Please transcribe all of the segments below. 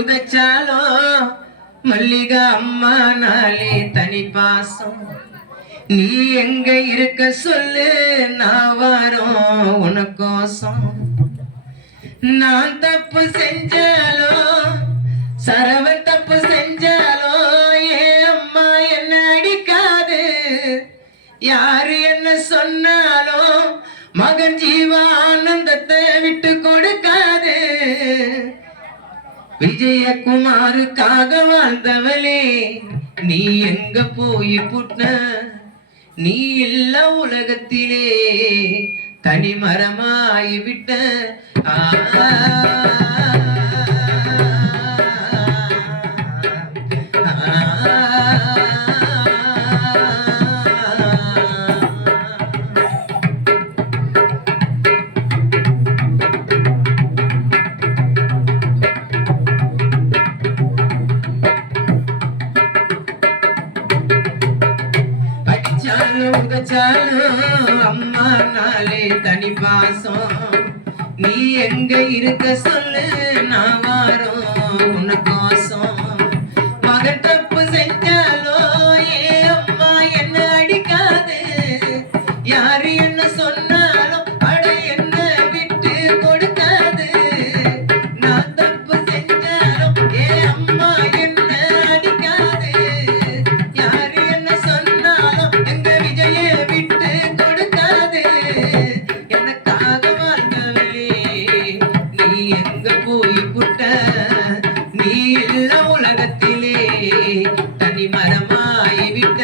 உதைச்சாலும் மல்லிகா அம்மா நாளே தனி பாசம். நீ எங்க இருக்க சொல்லு, நான் வரோம் உனக்கோசம். நான் தப்பு செஞ்சாலும் சரவன் தப்பு செஞ்சாலும் ஏன் அம்மா என்ன அடிக்காது. யாரு என்ன சொன்னாலும் மகன் ஜீவானந்தத்தை விட்டு கொடுக்காது. விஜயகுமாருக்காக வாழ்ந்தவளே நீ எங்க போய் புட்ட. நீ இல்ல உலகத்திலே தனி மரமாய் விட்ட. அம்மா நாளே தனி பாசம். நீ எங்க இருக்க சொல்லு, நான் வாரோம் உனக்கோசம். மகன் தப்பு செஞ்சாலோ ஏ அம்மா என்ன அடிக்காது. யாரு என்ன சொன்னாலும் அட என்ன விட்டு கொடுக்காது. நான் தப்பு செஞ்சாலும் ஏ அம்மா என்ன அடிக்காது. யாரு என்ன சொன்னாலும் எங்க விஜய விட்டு கொடுக்காது. எனக்காக வாழ்ந்தவளே நீ எங்க போய் புட்ட. நீ இல்ல உலகத்திலே தனி மரமாய் விட்ட.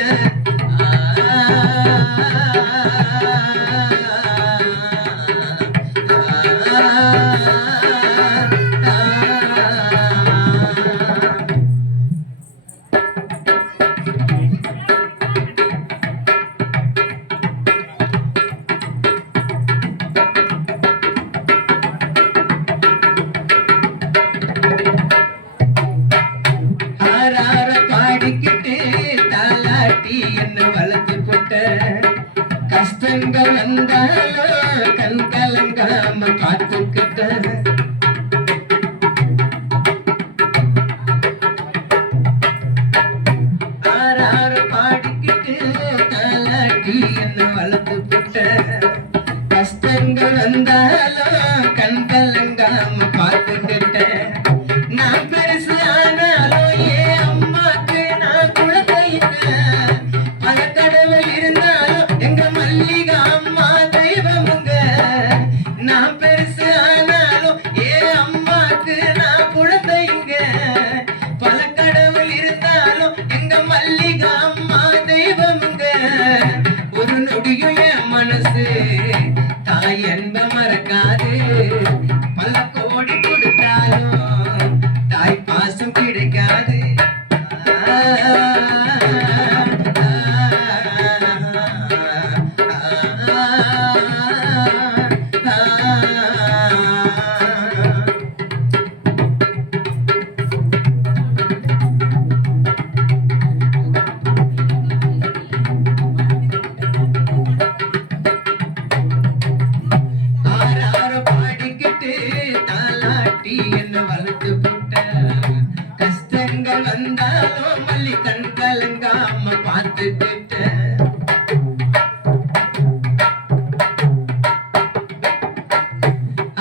என்ன வளர்த்து போட்ட. கஷ்டங்கள் வந்தாலும் கண் கலங்காம பார்த்துக்கிட்ட. ஆறாறு பாடிக்கிட்டு தாலாட்டி என்ன வளர்த்து போட்ட. கஷ்டங்கள் வந்தாலும் கண் கலங்காம பார்த்துக்கிட்ட. நான் பெருசு ஆனாலும் ஏ அம்மாக்கு நான் குழந்தைங்க. பல கடவுள் இருந்தாலும் எங்க மல்லிகா அம்மா தெய்வமுங்க. நான் பெருசு ஆனாலும் ஏ அம்மாக்கு நான் குழந்தைங்க. பல கடவுள் இருந்தாலும் எங்க மல்லிகா அம்மா தெய்வமுங்க. ஒரு நொடியும் என் மனசு தாய் அன்ப மறக்காது. பல கோடி கொடுத்தாலும் தாய் பாசம் கிடைக்காது. என்ன வளர்த்து போட்ட. கஷ்டங்கள் வந்தாலும் மல்லி கண் கலங்காம பார்த்துக்கிட்ட.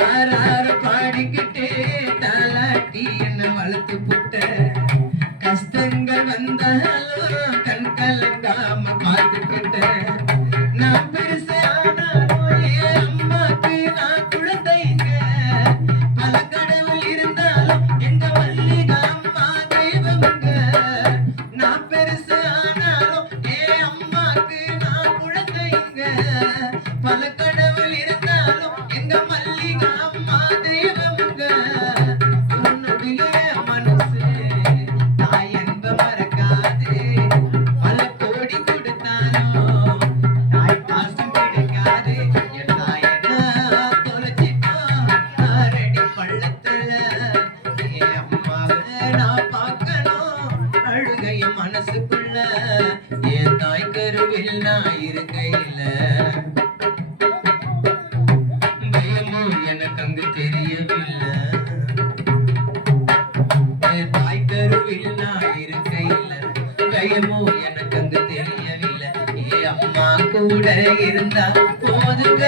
ஆறாறு பாடிக்கிட்டே தாலாட்டி என்ன வளர்த்து போட்ட. கஷ்டங்கள் வந்தாலும் கண் கலங்காம பார்த்துக்கிட்ட. நான் பெருசு ஆனாலும் ஏ அம்மாக்கு நான் குழந்தைங்க. பல கடவுள் இருந்தாலும் எங்க மல்லிகா அம்மா தெய்வமுங்க. நான் பெருசு ஆனாலும் ஏ அம்மாக்கு நான் குழந்தைங்க. பல கடவுள் இருந்தாலும் எங்க மல்லிகா அம்மா தெய்வமுங்க. உன்னுடைய மனசு தாய் அன்ப மறக்காது. பல கோடி கொடுத்தாலும் தாய் பாசம் கிடைக்காது. என் தாயனா தொலைச்சிட்டோம் ஆரடி பள்ளத்துல. ஏ அம்மாவை நான் பார்க்கணும் அழுகைய மனசுக்குள்ள. என் தாய் கருவில் நான் இருக்கையில பயமும் எனக்கு அங்கு தெரியவில்லை. விஷயமோ எனக்கு அங்கு தெரியவில்லை. ஏ அம்மா கூட இருந்தா போதுங்க.